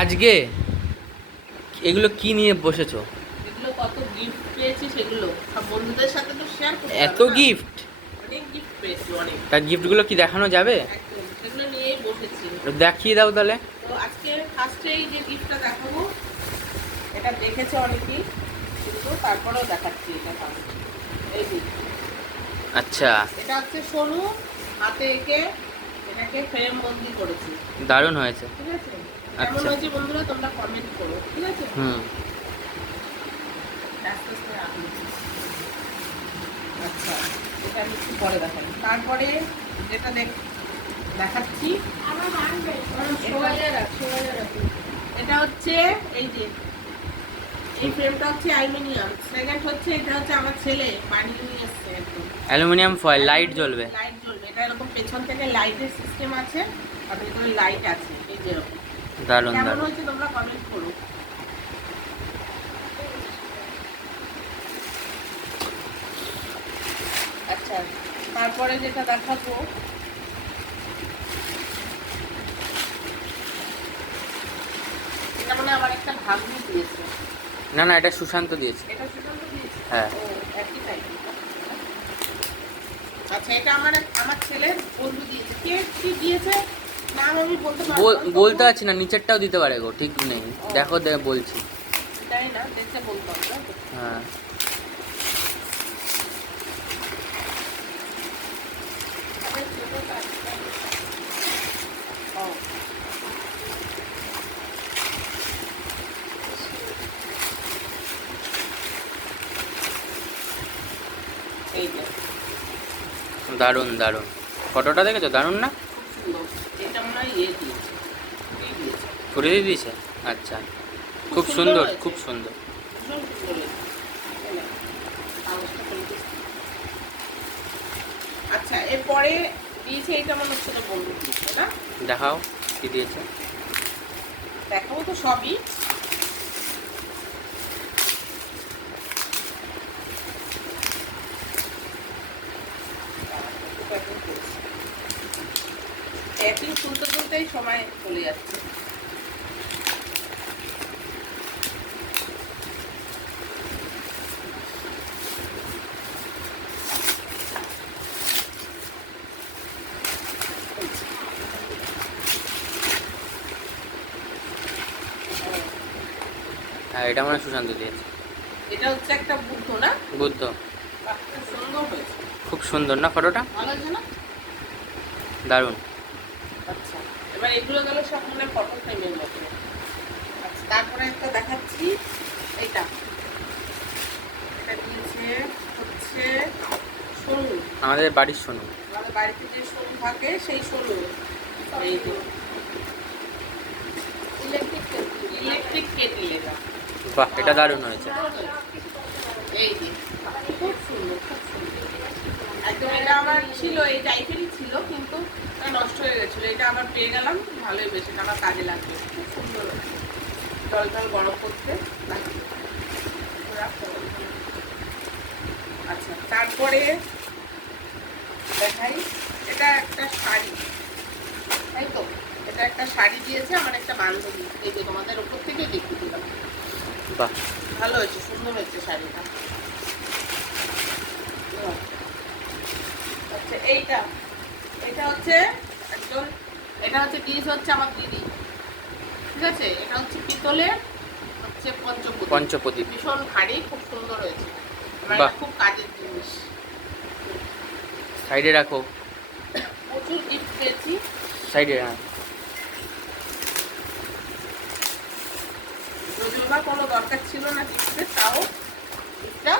আজকে এগুলো কি নিয়ে বসেছো? এগুলো কত গিফট পেয়েছি সেগুলো। সব বন্ধুদের সাথে তো শেয়ার করতে এত গিফট অনেক গিফট পেয়েছি অনেক। তা গিফটগুলো কি দেখানো যাবে? সেগুলো নিয়েই বসেছি। দেখিয়ে দাও তাহলে। তো আজকে যে গিফটটা দেখাবো এটা দেখেছে অনেকেই কিন্তু তারপরেও দেখাচ্ছি এটা এই আচ্ছা। এটা হচ্ছে সোনু হাতে এঁকে এটাকে ফ্রেম বন্দি করেছি। দারুণ হয়েছে। ঠিক আছে? কেমন আচ্ছা। হয়েছে বন্ধুরা? তোমরা কমেন্ট করো ঠিক আছে? হুম। আচ্ছা এটা আমি একটু পরে দেখাই। তারপরে যেটা দেখ দেখাচ্ছি এটা হচ্ছে এই যে এই ফ্রেমটা হচ্ছে অ্যালুমিনিয়াম সেকেন্ড হচ্ছে এটা হচ্ছে আমার ছেলে বানিয়ে নিয়ে এসছে অ্যালুমিনিয়াম ফয়েল লাইট জ্বলবে। লাইট জ্বলবে। এটা এরকম পেছন থেকে লাইটের সিস্টেম আছে আর ভিতরে লাইট আছে এই যে এরকম। দারুণ দারুণ। তোমরা কমেন্ট করো। আচ্ছা তারপরে যেটা দেখাবো মানে আমার একটা ভাগ্নি দিয়েছে। না না এটা সুশান্ত দিয়েছে। এটা সুশান্ত দিয়েছে? হ্যাঁ। একই তাই আচ্ছা এটা আমার আমার ছেলের বন্ধু দিয়েছে। কে কি দিয়েছে? বলতে পারছি না নিচেরটাও দিতে পারে গো ঠিক নেই। দেখো দেখে বলছি? হ্যাঁ। দারুণ দারুণ। ফটোটা দেখেছ? দারুণ না খুব সুন্দর। এটা মনে হয় ইয়ে দিয়েছে। এই দিয়েছে। করে দিয়ে দিয়েছে? আচ্ছা। খুব সুন্দর খুব সুন্দর। আচ্ছা এরপরে দিয়েছে এটা মনে হচ্ছে না না? দেখাও কি দিয়েছে। দেখাবো তো সবই। প্যাকিং সময় চলে যাচ্ছে। হ্যাঁ এটা মানে সুশান্ত দিয়েছে। এটা হচ্ছে একটা বুদ্ধ না? বুদ্ধ। খুব সুন্দর হয়েছে। খুব সুন্দর না ফটোটা? ভালো হয়েছে না? দারুণ। আচ্ছা এবার এগুলো গেল সব মানে ফটো ফ্রেমের মতো আচ্ছা তারপরে একটা দেখাচ্ছি। এইটা। এটা দিয়েছে হচ্ছে সরু আমাদের বাড়ির শোনো আমাদের বাড়িতে যে সরু থাকে সেই সরু এই ইলেকট্রিক ইলেকট্রিক কেটলি এটা বাহ এটা দারুণ হয়েছে। এই যে খুব সুন্দর খুব সুন্দর। একদম এটা আমার ছিল এই টাইপেরই ছিল কিন্তু নষ্ট হয়ে গেছিল। এটা আবার পেয়ে গেলাম ভালোই বেশ আমার কাজে লাগবে। খুব সুন্দর। জল টল গরম করতে লাগবে। আচ্ছা তারপরে দেখাই এটা একটা শাড়ি। এটা একটা শাড়ি দিয়েছে আমার একটা বান্ধবী। এই যে তোমাদের ওপর থেকে দেখিয়ে দিলাম বাহ। ভালো হয়েছে সুন্দর হয়েছে শাড়িটা। আচ্ছা এইটা। এটা হচ্ছে একজন এটা হচ্ছে দিয়েছে হচ্ছে আমার দিদি। ঠিক আছে? এটা হচ্ছে পিতলের হচ্ছে পঞ্চপতি। পঞ্চপ্রদীপ ভীষণ ভারী খুব সুন্দর হয়েছে। বাহ। খুব কাজের জিনিস। সাইডে রাখো। প্রচুর গিফট পেয়েছি। সাইডে হ্যাঁ। যদিও বা কোনো দরকার ছিল না গিফটের তাও গিফটটা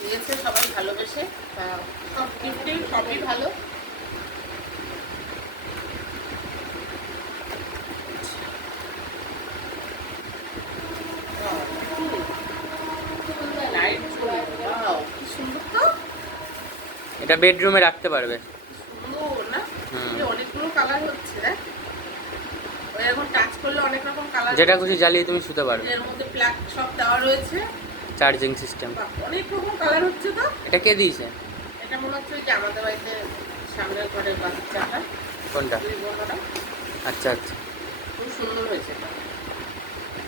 দিয়েছে সবাই ভালোবেসে। সব গিফটই সবই ভালো। লাইট সুন্দর তো। এটা বেডরুমে রাখতে পারবে সুন্দর না হুম। এই অনেকগুলো কালার হচ্ছে দেখ ওই এখন টাচ করলে অনেক রকম কালার যেটা খুশি জ্বালিয়ে তুমি শুতে পারবে। এর মধ্যে প্লাগ সব দেওয়া রয়েছে। চার্জিং সিস্টেম অনেক রকম কালার হচ্ছে তো। এটা কে দিয়েছে? এটা মনে হচ্ছে যে আমাদের বাড়িতে সামনের ঘরের বাচ্চাটা কোনটা? আচ্ছা আচ্ছা। খুব সুন্দর হয়েছে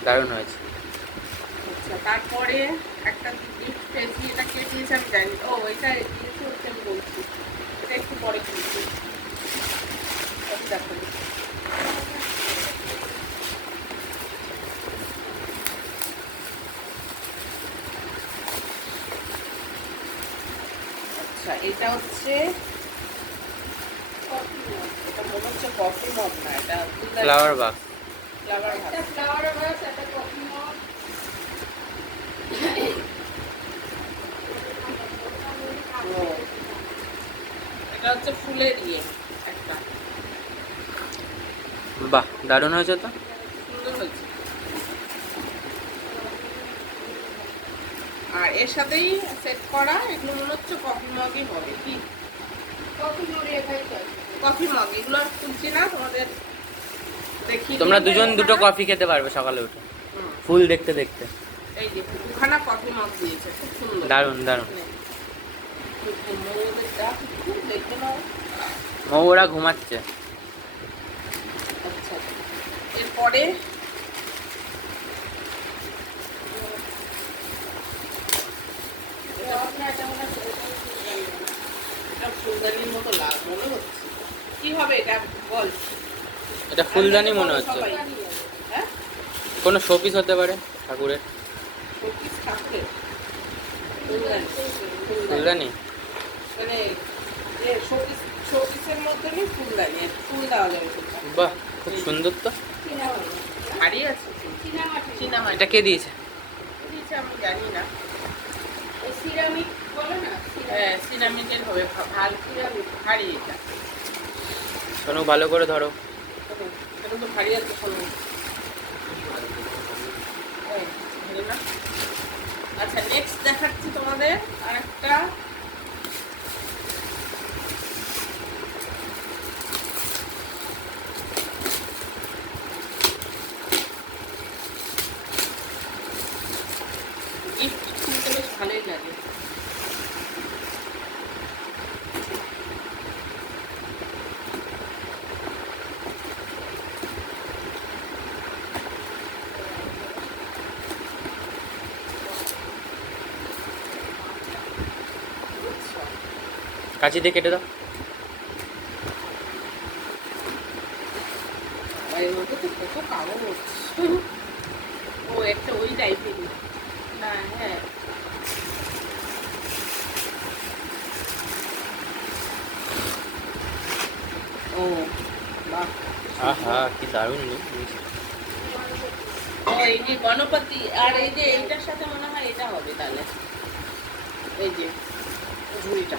দারুণ হয়েছে। আচ্ছা তারপরে একটা গিফট পেয়েছি এটা কে দিয়েছে আমি জানি ও এটা দিয়েছে ওকে আমি বলছি। এটা একটু পরে কিনছি। এটা দেখো আচ্ছা এটা হচ্ছে এটা মনে হচ্ছে কফি মগ না এটা ফ্লাওয়ার ও, এটা হচ্ছে ফুলের ইয়ে একটা। বাহ দারুণ হয়েছে তো সুন্দর হয়েছে আর এর সাথেই সেট করা এগুলো মনে হচ্ছে কফি মগই হবে। কি? কফি মগ এগুলো আর খুলছি না তোমাদের দেখি তোমরা দুজন দুটো কফি খেতে পারবে সকালে উঠে। ফুল দেখতে দেখতে। এই যে দুখানা কফি মগ দিয়েছে খুব সুন্দর। দারুণ দারুণ। ওরা ঘুমাচ্ছে। আচ্ছা। এরপরে এটা ফুলদানির মতো লাগ মনে হচ্ছে কি হবে এটা বল এটা ফুলদানি মনে হচ্ছে। হ্যাঁ কোনো শোপিস হতে পারে ঠাকুরের? ফুলদানি? ফুলদানি ফুলদানি মানে শোপিসের মতনই ফুলদানি ফুল দেওয়া যাবে বাহ খুব সুন্দর তো। ভারী আছে। এটা কে দিয়েছে আমি জানি না সিরামিক বলো না হ্যাঁ সিরামিকের হবে ভালো ভারী এটা। শোনো ভালো করে ধরো। এটা তো ভারী আছে শোনো। আচ্ছা নেক্সট দেখাচ্ছি তোমাদের আরেকটা। কাঁচি দিয়ে কেটে দাও। ও একটা ওই টাইপেরই না হ্যাঁ। ও বাহ। আহা কি দারুণ। ও এই যে গণপতি আর এই যে এইটার সাথে মনে হয় এটা হবে তাহলে। এই যে ঝুড়িটা।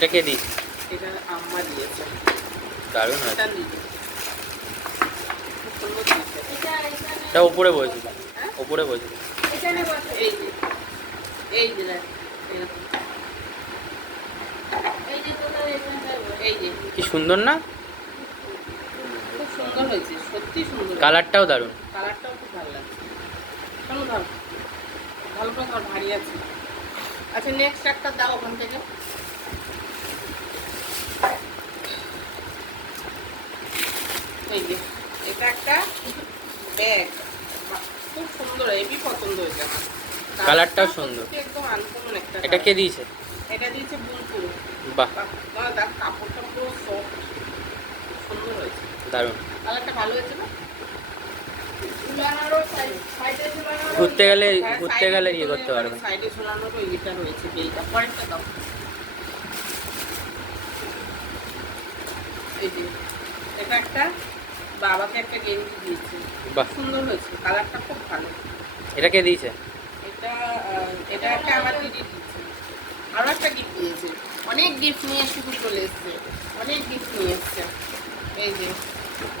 এটা কে দিয়েছে এটা আম্মা দিয়েছে। দারুণ হয়েছে এটা ওপরে বসেছিল হ্যাঁ? ওপরে বসেছিল এই যে। এই যে কি সুন্দর না? খুব সুন্দর হয়েছে সত্যি সুন্দর কালারটাও দারুণ। কালারটাও খুব ভালো লাগছে। ভালো করে ভারী আছে। আচ্ছা নেক্সট একটা দাও ওখান থেকে। এই যে এটা একটা ব্যাগ খুব সুন্দর পছন্দ হয়েছে আমার। কালারটাও সুন্দর। একদম আনকমন একটা এটা কে দিয়েছে? এটা দিয়েছে বাহ। কাপড়টা পুরো সফট সুন্দর হয়েছে। দারুণ। কালারটা ভালো হয়েছে না? ঘুরতে গেলে হ্যাঁ, ঘুরতে গেলে ইয়ে করতে পারবে। সাইডে ঝোলানোর ওই ইয়েটা রয়েছে বেলটা পরেরটা দাও। এই যে এটা একটা বাবাকে একটা গেঞ্জি দিয়েছে। বাহ। সুন্দর হয়েছে কালারটা খুব ভালো। এটা কে দিয়েছে? এটা এটা একটা আমার দিদি দিয়েছে। আরও একটা গিফট দিয়েছে অনেক গিফট নিয়ে শুধু চলে এসছে। অনেক গিফট নিয়ে এসছে। এই যে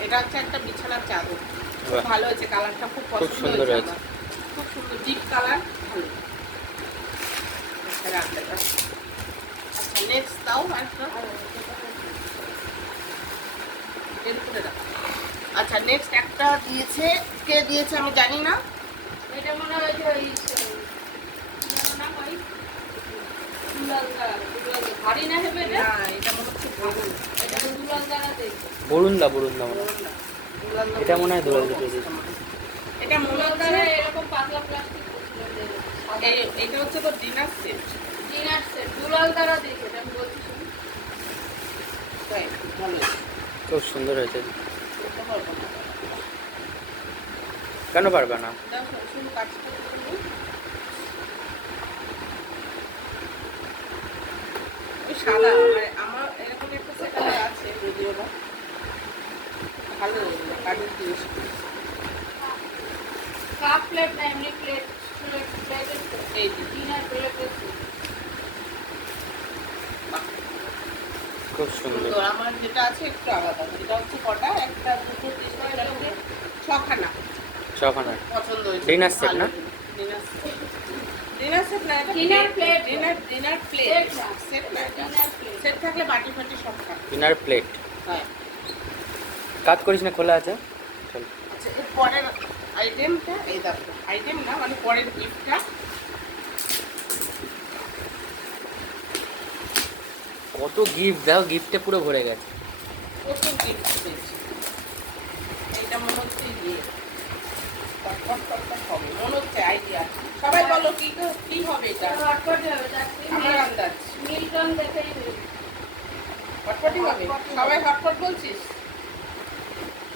এটা হচ্ছে একটা বিছানার চাদর। খুব ভালো হয়েছে কালারটা খুব পছন্দ হয়েছে। খুব সুন্দর ডিপ কালার ভালো আচ্ছা রাখতে পারো। আচ্ছা নেক্সট দাও একটা এর উপরে রাখো। আচ্ছা একটা দিয়েছে কে দিয়েছে আমি জানি না। এটা মনে হয় যে ওই হয় এটা? মনে এটা মনে হয়। দুলাল এটা। এটা এরকম পাতলা প্লাস্টিক এটা হচ্ছে তো dinner set dinner set Dulal দ্বারা দিয়েছে এটা আমি বলছি শুনুন। তাই ভালো খুব সুন্দর হয়েছে। এটা। কেন পারবে না? সাদা মানে আমার এরকম একটা সেট আছে যদিও বা ভালো কাজের জিনিস কাপ প্লেট না এমনি প্লেট প্লেট প্লেটের এই ডিনার প্লেটের খুব সুন্দর। আমার যেটা আছে একটু আলাদা। এটা হচ্ছে কটা? একটা দুটো তিনটে ছখানা। পছন্দ হয়েছে না? ডিনার সেট ডিনার সেট না এটা Dinner ডিনার ডিনার প্লেট না। সেট না ডিনার প্লেট সেট থাকলে বাটি ফাটি সব থাকে ডিনার প্লেট হ্যাঁ। কাজ করিস না খোলা আছে? চল। আচ্ছা এর পরের আইটেমটা এই দেখো আইটেম না মানে পরের গিফটটা কত গিফট দেখো গিফটে পুরো ভরে গেছে। কত গিফট পেয়েছি? এইটা মনে হচ্ছে ইয়ে মনে হচ্ছে আইডিয়া সবাই বলো কি কি হবে এটা? হটপট হবে যাচ্ছে আমার আন্দাজ। মিল্টন দেখেই হটপটি হবে? সবাই হটপট বলছিস?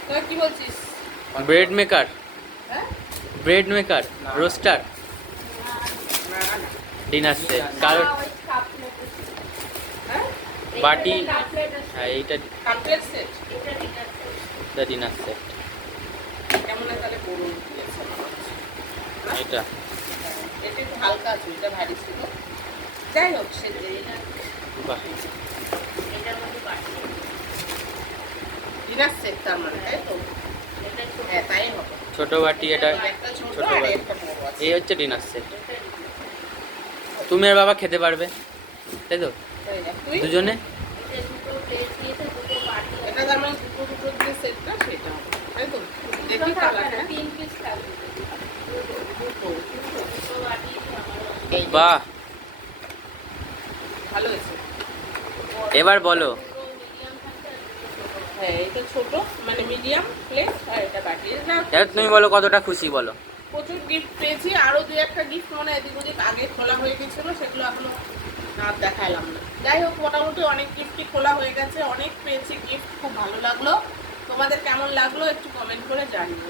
তুই কি বলছিস? ব্রেড মেকার হ্যাঁ? Bread maker roaster dinner set কার না, ওই কাপ প্লেটের হ্যাঁ? বাটি। হ্যাঁ এইটা কাটলেট সেট এটা ডিনার সেট এটা। এটা একটু হালকা আছে এটা ভারী ছিল। যাই হোক সে বাহ। এটার মধ্যে বাটি ডিনার সেট তার মানে তাই তো? ছোট হ্যাঁ তাই হবে। ছোট বাটি এটা ছোট বাটি। এই হচ্ছে ডিনার সেট তুমি আর বাবা খেতে পারবে তাই তো? দুজনে? এটা তার মানে দুটো দুটো যে সেটটা সেটা। বাহ। ভালো হয়েছে। এবার বলো। হ্যাঁ এটা ছোট মানে মিডিয়াম প্লেট আর এটা বাটি তুমি বলো কতটা খুশি বলো। প্রচুর গিফট পেয়েছি। আরও দু একটা গিফট মানে এদিক ওদিক আগে খোলা হয়ে গেছিল সেগুলো এখনও আর দেখালাম না। যাই হোক মোটামুটি অনেক গিফটই খোলা হয়ে গেছে। অনেক পেয়েছি গিফট খুব ভালো লাগল। তোমাদের কেমন লাগল একটু কমেন্ট করে জানিও।